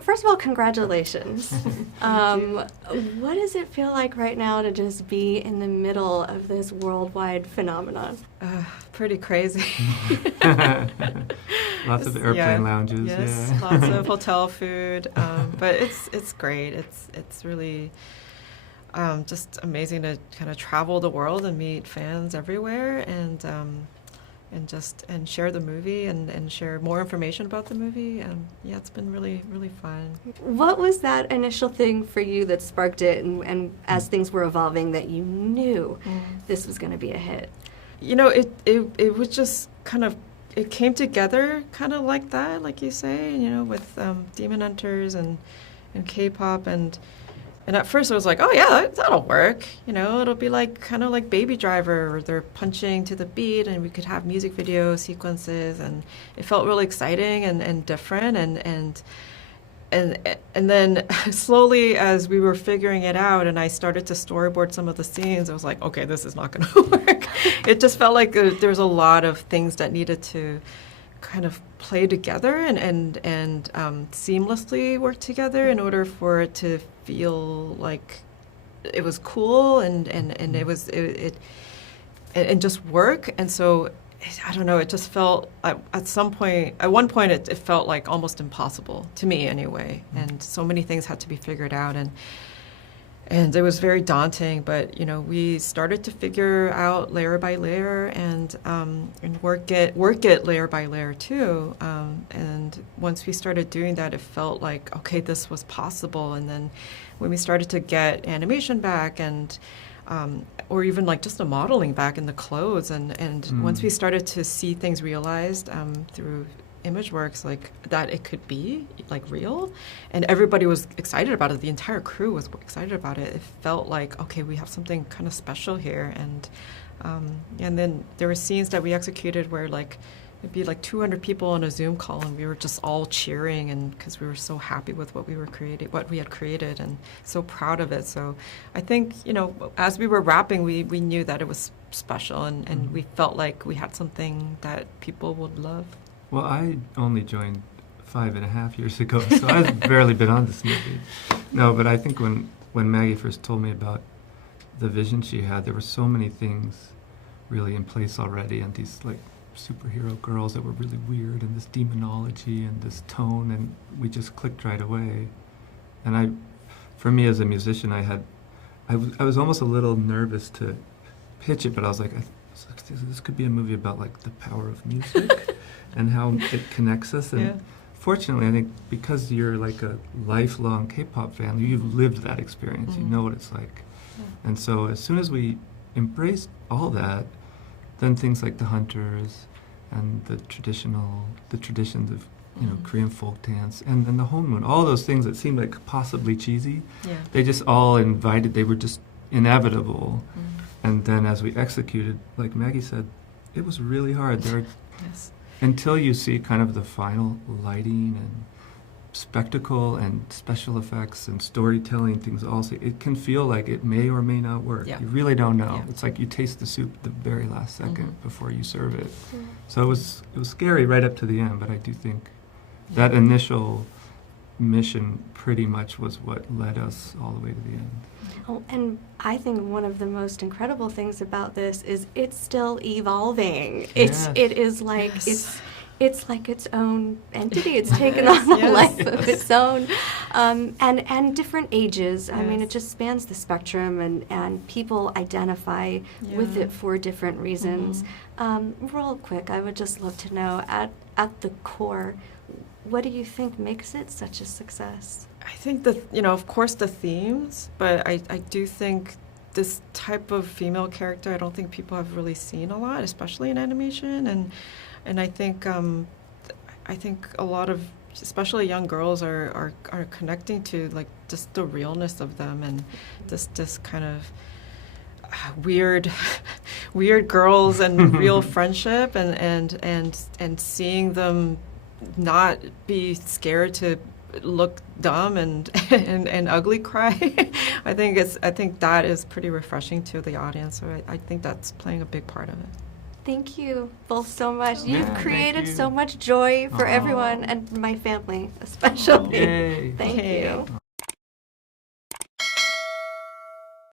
first of all, congratulations. What does it feel like right now to just be in the middle of this worldwide phenomenon? Pretty crazy. Lots of airplane lounges. Yes, yeah. lots of hotel food. But it's great. It's really just amazing to kind of travel the world and meet fans everywhere and share the movie and share more information about the movie. Yeah, it's been really, really fun. What was that initial thing for you that sparked it, and as things were evolving, that you knew this was going to be a hit? You know, it was just kind of, it came together kind of like that, like you say, you know, with Demon Hunters and K-pop and at first I was like, oh yeah, that'll work. You know, it'll be like kind of like Baby Driver, where they're punching to the beat, and we could have music video sequences, and it felt really exciting and different. And then slowly, as we were figuring it out, and I started to storyboard some of the scenes, I was like, okay, this is not going to work. It just felt like there was a lot of things that needed to kind of play together and seamlessly work together in order for it to feel like it was cool and just work. And so I don't know, it just felt at one point it felt like almost impossible to me anyway, and so many things had to be figured out, and it was very daunting. But you know, we started to figure out layer by layer and work it layer by layer too. And once we started doing that, it felt like, okay, this was possible. And then when we started to get animation back and or even like just the modeling back in the clothes, and once we started to see things realized through ImageWorks, like that it could be like real, and everybody was excited about it. The entire crew was excited about it. It felt like, okay, we have something kind of special here. And then there were scenes that we executed where like it'd be like 200 people on a Zoom call, and we were just all cheering, and because we were so happy with what we had created, and so proud of it. So I think, you know, as we were wrapping, we knew that it was special, and we felt like we had something that people would love. Well, I only joined 5.5 years ago, so I've barely been on this movie. No, but I think when Maggie first told me about the vision she had, there were so many things really in place already, and these like superhero girls that were really weird, and this demonology and this tone, and we just clicked right away. And for me as a musician, I was almost a little nervous to pitch it, but I was like, this could be a movie about like the power of music and how it connects us. And fortunately, I think because you're like a lifelong K-pop fan, you've lived that experience. You know what it's like. And so as soon as we embraced all that, then things like the Hunters and the traditions of, you know, Korean folk dance and the Homemoon, all those things that seemed like possibly cheesy, they just all they were just inevitable. And then as we executed, like Maggie said, it was really hard. Until you see kind of the final lighting and spectacle and special effects and storytelling things also, it can feel like it may or may not work. You really don't know. It's like you taste the soup the very last second before you serve it. So it was scary right up to the end, but I do think that initial mission pretty much was what led us all the way to the end. Oh, and I think one of the most incredible things about this is it's still evolving. It is like it's like its own entity. It's taken on a life of its own, and different ages. I mean, it just spans the spectrum, and people identify with it for different reasons. Real quick, I would just love to know, at the core, what do you think makes it such a success? I think of course the themes, but I do think this type of female character, I don't think people have really seen a lot, especially in animation, and I think a lot of, especially young girls, are connecting to like just the realness of them, and this kind of weird girls and real friendship, and seeing them not be scared to look dumb and ugly cry. I think that is pretty refreshing to the audience. So I think that's playing a big part of it. Thank you both so much. Yeah, You've thank created you. so much joy for Aw. everyone, and my family especially. Yay. Thank Yay. you.